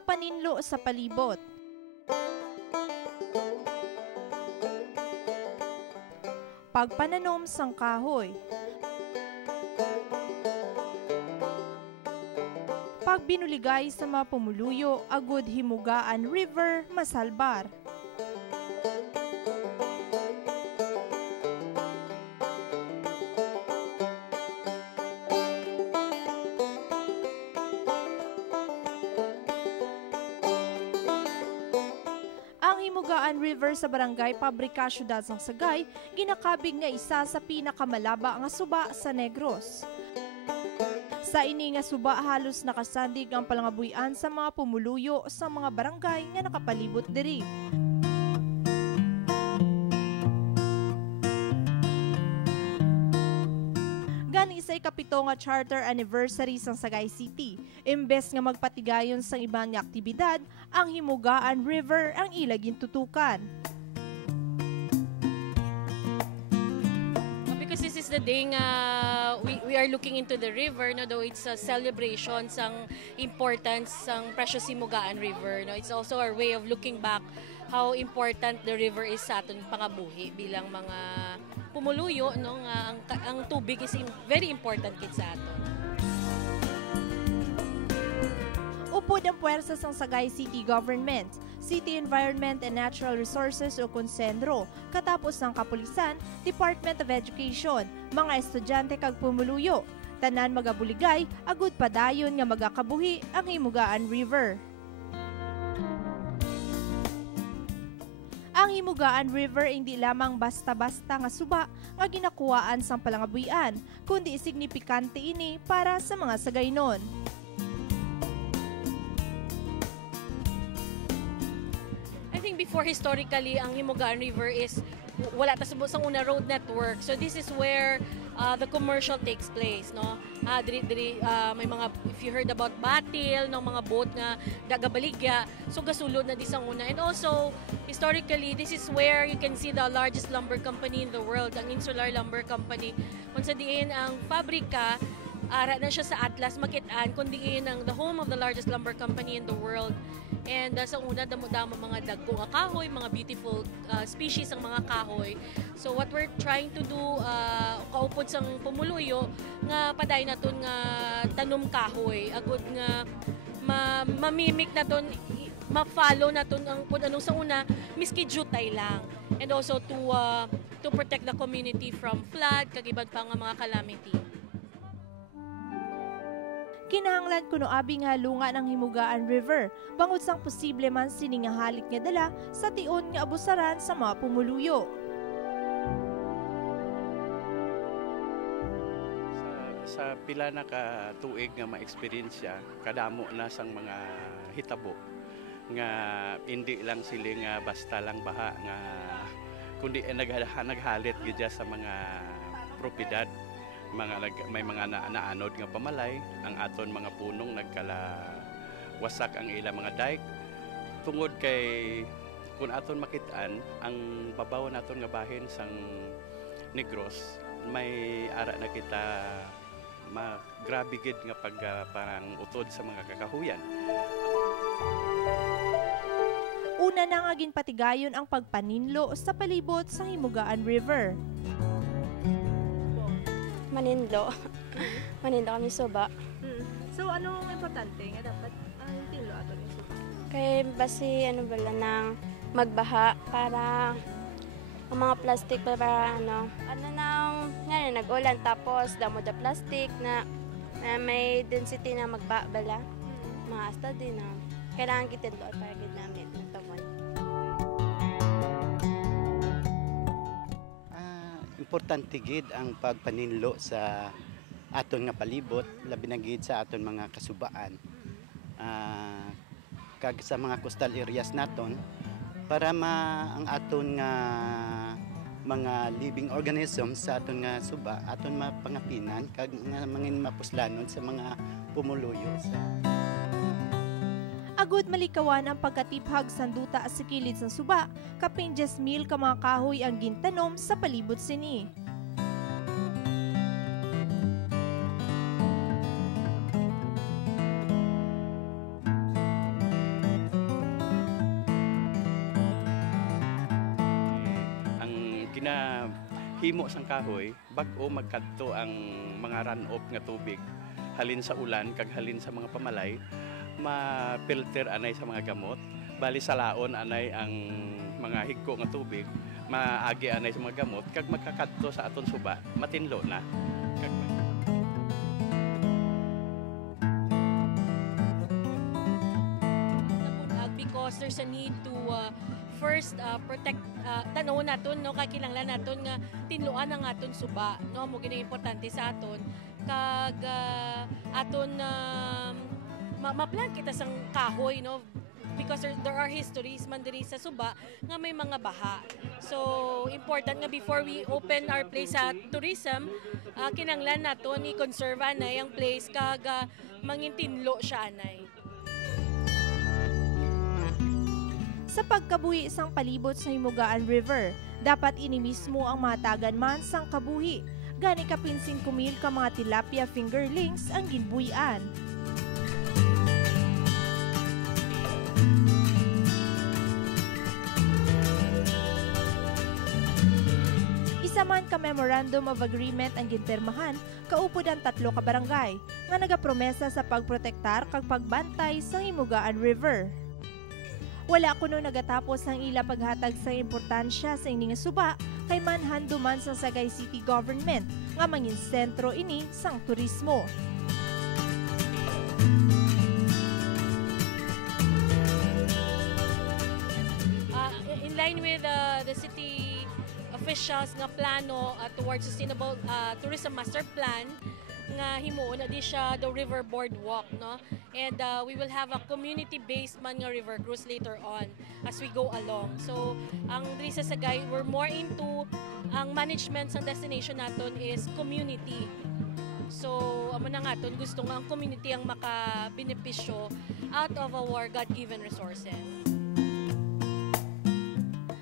Pagpaninlo sa palibot. Pagpananom sang kahoy. Pagbinuligay sa mga pumuluyo agud himugaan river masalbar. Ang Himugaan River sa Barangay Pabrika, Syudad sang Sagay, ginakabig nga isa sa pinakamalaba nga suba sa Negros. Sa ini nga suba halos nakasandig ang palangabuyan sa mga pumuluyo sa mga barangay nga nakapalibot diri. Gani sa ikapito nga charter anniversary sang Sagay City, imbes nga magpatigayon sang ibang nga aktibidad, ang Himugaan River ang ilaging tutukan. Because this is the day nga we are looking into the river, no, though it's a celebration sang importance sang precious Himugaan River, no. It's also our way of looking back how important the river is sa aton pangabuhi bilang mga pumuluyo, no, nga ang tubig is very important kid sa aton. Upod ang puwersa sang Sagay City Government, City Environment and Natural Resources o Konsendro, katapos ng Kapulisan, Department of Education, mga estudyante kag pumuluyo. Tanan magabuligay, agud padayon nga magakabuhi ang Himugaan River. Ang Himugaan River hindi lamang basta-basta nga suba nga ginakuwaan sang palangabuyan, kundi signifikante ini para sa mga Sagaynon. I think before historically ang Himugaan River is wala ta sa una road network. So this is where the commercial takes place, no. May mga, if you heard about Batil, no, mga boat nga dagabaligya, so gasulod na di sang una. And also historically this is where you can see the largest lumber company in the world, ang Insular Lumber Company. Kung sa diin ang pabrika ara na siya sa Atlas Makitaan, kundi ang the home of the largest lumber company in the world. And sa una, damo-damo mga dagko nga kahoy, mga beautiful species ang mga kahoy. So what we're trying to do, kaupod sang pumuluyo, nga paday naton nga tanom kahoy, agud nga mamimik naton, ma-follow naton ang kung anong sa una, miski jutay lang. And also to protect the community from flood, kag iban pa nga mga calamity. Kinahanglan kuno abi nga lunga ng Himugaan River, bangod sang posible man sining nga halik nga dala sa tion nga abusaran sa mga pumuluyo. Sa pila na ka tuig nga ma-experience kadamo na sang mga hitabo nga hindi lang sila nga basta lang baha nga kundi naghalit gidya sa mga propiedad. May mga naanod nga pamalay, ang aton mga punong nagkala wasak ang ilang mga dike. Tungod kay kung aton makitaan, ang babaw naton nga bahin sang Negros, may ara na kita grabe gid nga parang utod sa mga kakahuyan. Una na nga ginpatigayon ang pagpaninlo sa palibot sa Himugaan River. Maninlo. Maninlo kami suba. So ano ang importante nga dapat tinlo ato yung suba? Kaya basi bala nang magbaha para ang mga plastic para nang nag-ulan tapos damo da plastic na may density na magbabala. Maasta din na kailangan kitinlo para gid namin tamon. Importante gid ang pagpaninlo sa aton nga palibot, labi na gid sa aton mga kasubaan. Kag sa mga coastal areas naton para ang aton nga mga living organisms sa aton nga suba, aton mapangapinan kag nga mangin mapuslanon sa mga pumuluyo. Agud malikawan ang pagkatiphag sanduta sa kilid sa suba, kapin 10,000 ka mga kahoy ang gintanom sa palibot sini. himo sang kahoy bag-o magkadto ang mga runoff nga tubig halin sa ulan kag halin sa mga pamalay, ma-filter anay sa mga gamot, bali sa laon anay ang mga higko nga tubig, maagi anay sa mga gamot kag magkakadto sa aton suba matinlo na. Because there's a need to first protect tanaw naton no kakinahanglan naton nga tinluan ang aton suba no mo gini importante sa aton kag aton ma-plant kita sang kahoy no because there are histories man diri sa suba nga may mga baha. So important nga before we open our place sa tourism, kinahanglan naton i-conserve anay ang place kag mangintinlo siya anay. Sa pagkabuhi sang palibot sa Himugaan River, dapat ini mismo ang matagan man sang kabuhi. Gani kapinsing kumil ka mga tilapia fingerlings ang ginbuhian. Isa man ka Memorandum of Agreement ang ginpirmahan, kaupod ang 3 ka barangay nga nagapromesa sa pagprotektar kag pagbantay sa Himugaan River. Wala kuno nagatapos ang ila paghatag sa importansya sa ini nga suba kay manhando man sa Sagay City Government nga mangin sentro ini sang turismo. In line with the city officials nga plano towards sustainable tourism master plan nga himuon na di siya the river boardwalk no, and we will have a community-based man nga river cruise later on as we go along. So ang diri sa Sagay, we're more into ang management sa destination naton is community. So amo na naton gusto nga ang community ang makabenepisyo out of our God-given resources.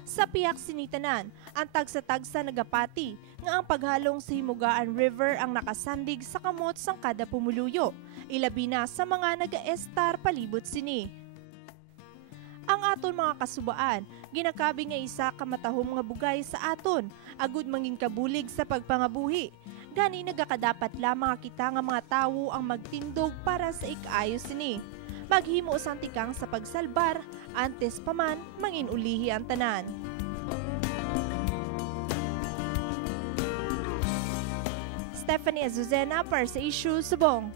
Sa piyak sinitanan, ang tagsa-tagsa nagapati nga ang paghalong sa Himugaan River ang nakasandig sa kamot sang kada pumuluyo, ilabi na sa mga naga-estar palibot sini. Ang aton mga kasubaan, ginakabi nga isa ka matahom nga bugay sa aton, agud mangin kabulig sa pagpangabuhi. Gani nagakadapat lamang kita nga mga tawo ang magtindog para sa ikaayo sini. Maghimo sang tikang sa pagsalbar, antes pa man mangin ulihi ang tanan. Stephanie Azuzena para sa Issue Subong.